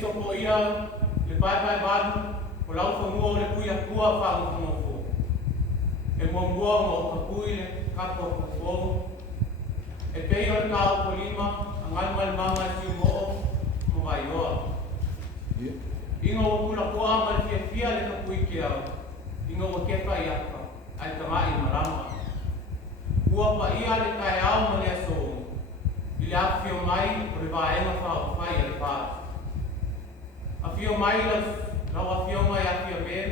so po ia le pai ban o lau whanua o le kuia kua whangu. E mua o ka pui le kapo o e pei o le kao po lima a ngai mai mama si mo o vai oa. Inga o kula kua ma fia le ka pui kia inga o kepa i aka ai ka mai marama. Ua pa ia le kai au ma le aso i le awhio mai o le vaenga whao whai a le paa. A whio mai lau a whio mai a whio men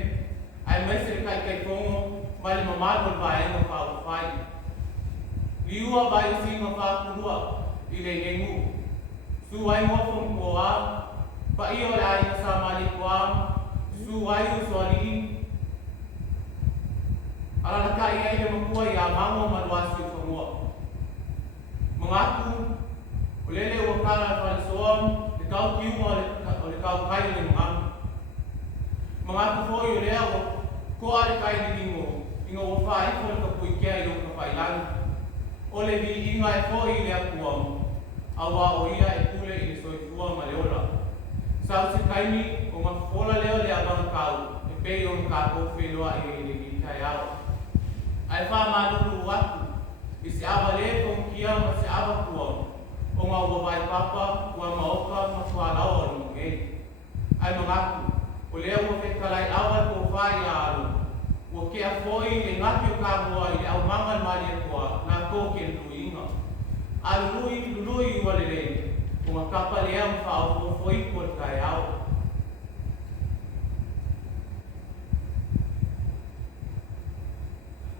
ai maise le kai kongo mai le mamalo le vaenga whao whai. Liua vai o singa whakurua i le hengu. Su ai mofo mkoa pa ia o le aina sa mali kua su ai o soali ala na kai ai le makua i a mango maluasi o whamua. Mangaku o lele ua kala whalisoam le kau kiuma o le kau kai le mangaku. Mangaku foi o lea o koa le kai le lingo inga o whai ko le kapui kia i o ka whailangi. O le vi inga e foi i lea kuam awa o ia e kule i le soifua ma leola. Sau se kaini o ma fola leo le abang kau e pei o kako whenua i le gitai ao. Ai wha maduru watu i se awa le kong kia ma se awa kuam o ngā ua vai papa ua maoka ma whalawa o ngei. Ai mangaku o lea ua whekalai awa ko whai a alu ua kea foi le ngati o kāmua i le au mangan mali e kua nā kōke nui inga. Ai lui ua le rei o ngā kapa lea mwhao o foi ko le kai au.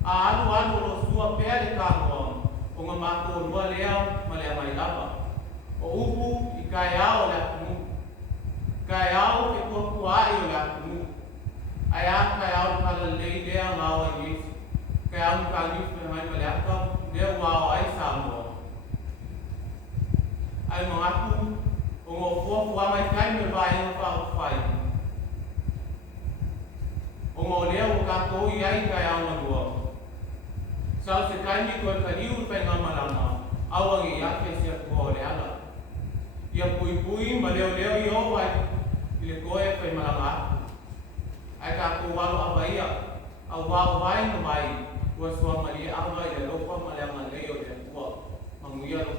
A alu lo sua pea le kāmua o ngā mako rua lea ma lea mai lava. O upu i kai au le akumu. Kai au ke kua kuai o le akumu. Ai a kai au kala lei lea ngawa i Yesu. Kai au ka ngifu mai ma le aka lea wao ai Samoa. Ai mangaku o ngā fuafua mai kai me vai o whao whai. O ngā lea o kakou i ai kai au manua. Sau se kaini ko e kariu i whainga marama, awangi i ake sia kua o le ala. Ia pui ma leo i o wai i le koe whai marama aku. Ai kako walo awa ia, au wao vai no mai, ua sua maria awa i le lopa ma lea ma leo le kua, manguia lo